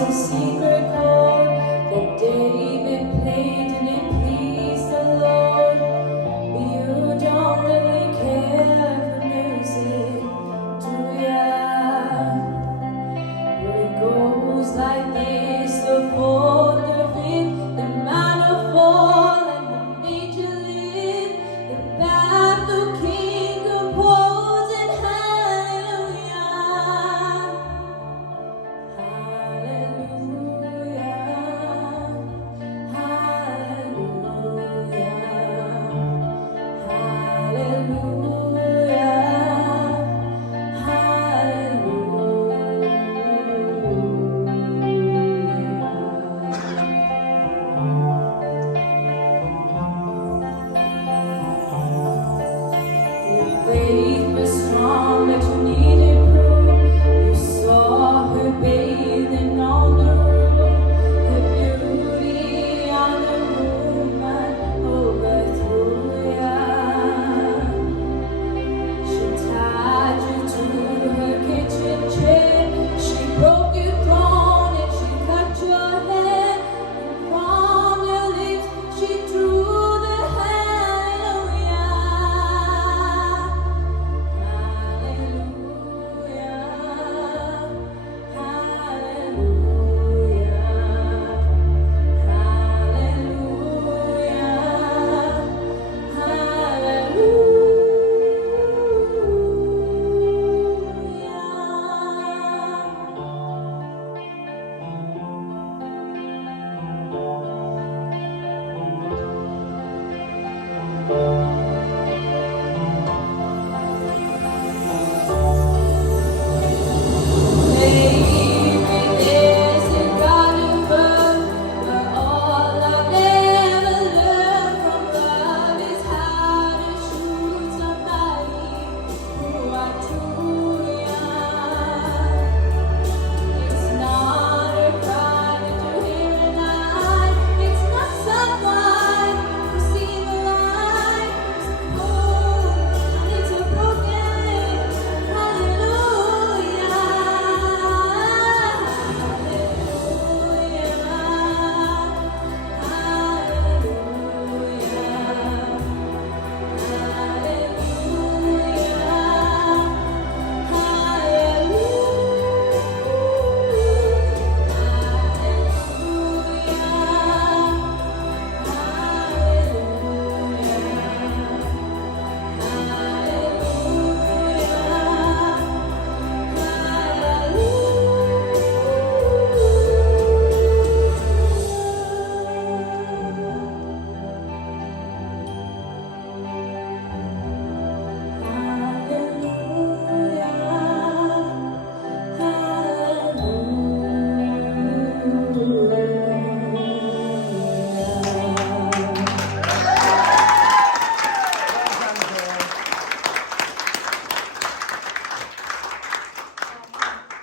a secret chord that David played and it pleased the Lord. You don't really care for music, do ya? But it goes like this: the fourth, the fifth, the minor fall, and the major lift, the path the king composed, and hallelujah, hallelujah, hallelujah, Your faith was strong, but you needed proof. You saw her bathing on the roof. Her beauty on the woman overthrew ya. She tied you to her kitchen chair. She broke your throne and she cut your hair. And from your lips she drew the hallelujah, hallelujah, hallelujah,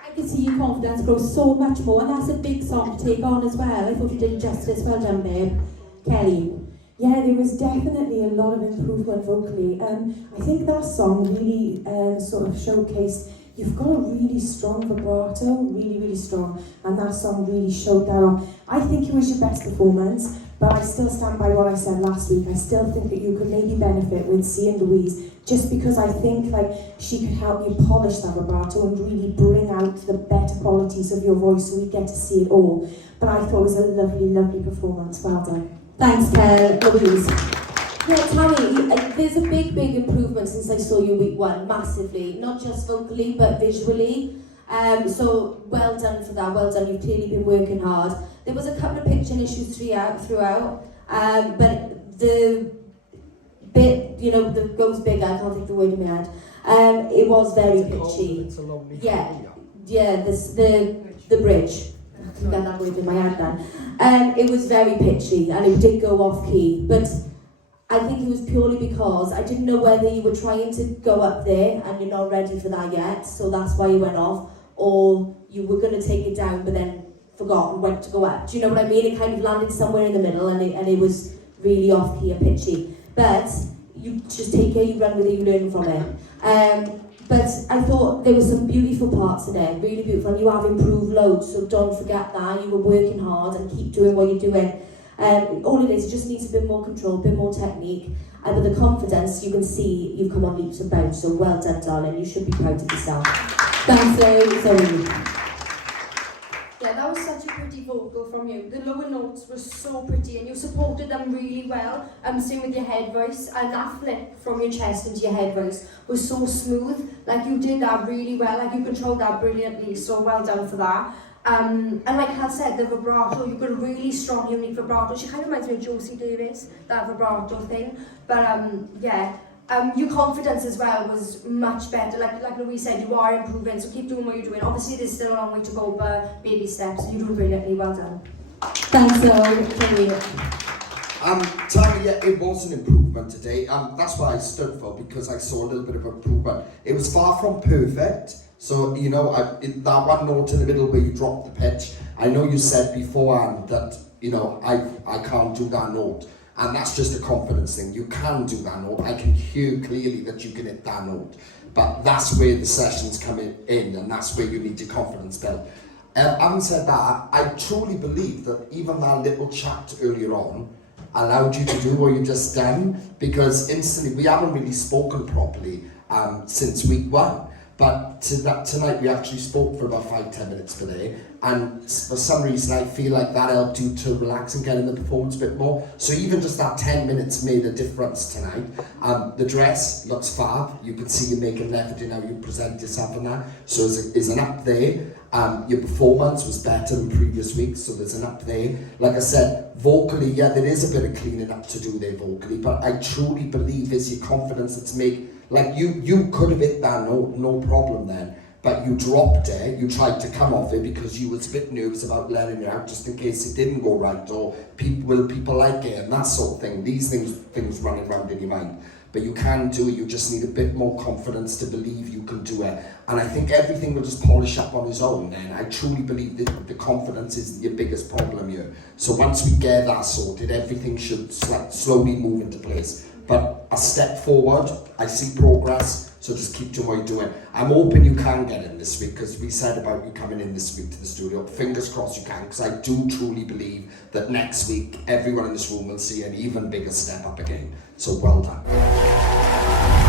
I can see your confidence grow so much more, and that's a big song to take on as well. I thought you did justice. Well done, babe. Kelly. Yeah, there was definitely a lot of improvement vocally. I think that song really sort of showcased you've got a really strong vibrato, really, really strong, and that song really showed that off. I think it was your best performance, but I still stand by what I said last week. I still think that you could maybe benefit with seeing Louise, just because I think like she could help you polish that vibrato and really bring out the better qualities of your voice so we get to see it all. But I thought it was a lovely, lovely performance. Well done. Thanks, Louise. Yeah, Tammy, there's a big improvement since I saw you week one, massively. Not just vocally, but visually. So well done for that, well done. You've clearly been working hard. There was a couple of pitching issues throughout, but the bit, that goes big, I can't think of the word in my head. It was very pitchy. Yeah, the bridge. I can get that word in my head then. It was very pitchy and it did go off key, but I think it was purely because I didn't know whether you were trying to go up there and you're not ready for that yet, so that's why you went off, or you were going to take it down but then forgot and went to go up. Do you know what I mean? It kind of landed somewhere in the middle and it was really off key and pitchy. But you just take it, you run with it, you learn from it. But I thought there were some beautiful parts today, really beautiful, and you have improved loads, so don't forget that. You were working hard and keep doing what you're doing. All it is, it just needs a bit more control, a bit more technique, and with the confidence, you can see you've come on leaps and bounds, so well done, darling. You should be proud of yourself. Thanks, Zoe. Yeah, that was such a pretty vocal from you. The lower notes were so pretty and you supported them really well. Same with your head voice, and that flip from your chest into your head voice was so smooth. Like you did that really well, like you controlled that brilliantly, so well done for that. And like Hal said, the vibrato, you've got a really strong, unique vibrato. She kind of reminds me of Josie Davies, that vibrato thing. But yeah. Your confidence as well was much better. Like Louise said, you are improving, so keep doing what you're doing. Obviously, there's still a long way to go, but baby steps. You're doing brilliantly. Well done. Thanks, Zoe. Tammy, yeah, it was an improvement today. That's what I stood for, because I saw a little bit of improvement. It was far from perfect. So, you know, that one note in the middle where you dropped the pitch, I know you said beforehand that, you know, I can't do that note. And that's just a confidence thing. You can do that note. I can hear clearly that you can hit that note. But that's where the sessions come in, and that's where you need your confidence built. Having said that, I truly believe that even that little chat earlier on allowed you to do what you just done, because instantly we haven't really spoken properly since week 1. But tonight we actually spoke for about 5-10 minutes today, and for some reason I feel like that helped you to relax and get in the performance a bit more. So even just that 10 minutes made a difference tonight. The dress looks fab. You can see you making an effort in how you present yourself in that. So there's an up there. Your performance was better than previous weeks, so there's an up there. Like I said, vocally, yeah, there is a bit of cleaning up to do there vocally, but I truly believe it's your confidence that's made. Like you could have hit that note, no problem then, but you dropped it, you tried to come off it because you was a bit nervous about letting it out just in case it didn't go right, or will people like it, and that sort of thing. These things running around in your mind. But you can do it, you just need a bit more confidence to believe you can do it. And I think everything will just polish up on its own then. I truly believe that the confidence is your biggest problem here. So once we get that sorted, everything should slowly move into place. But a step forward, I see progress, so just keep doing what you're doing. I'm hoping you can get in this week, because we said about you coming in this week to the studio. Fingers crossed you can, because I do truly believe that next week, everyone in this room will see an even bigger step up again. So well done.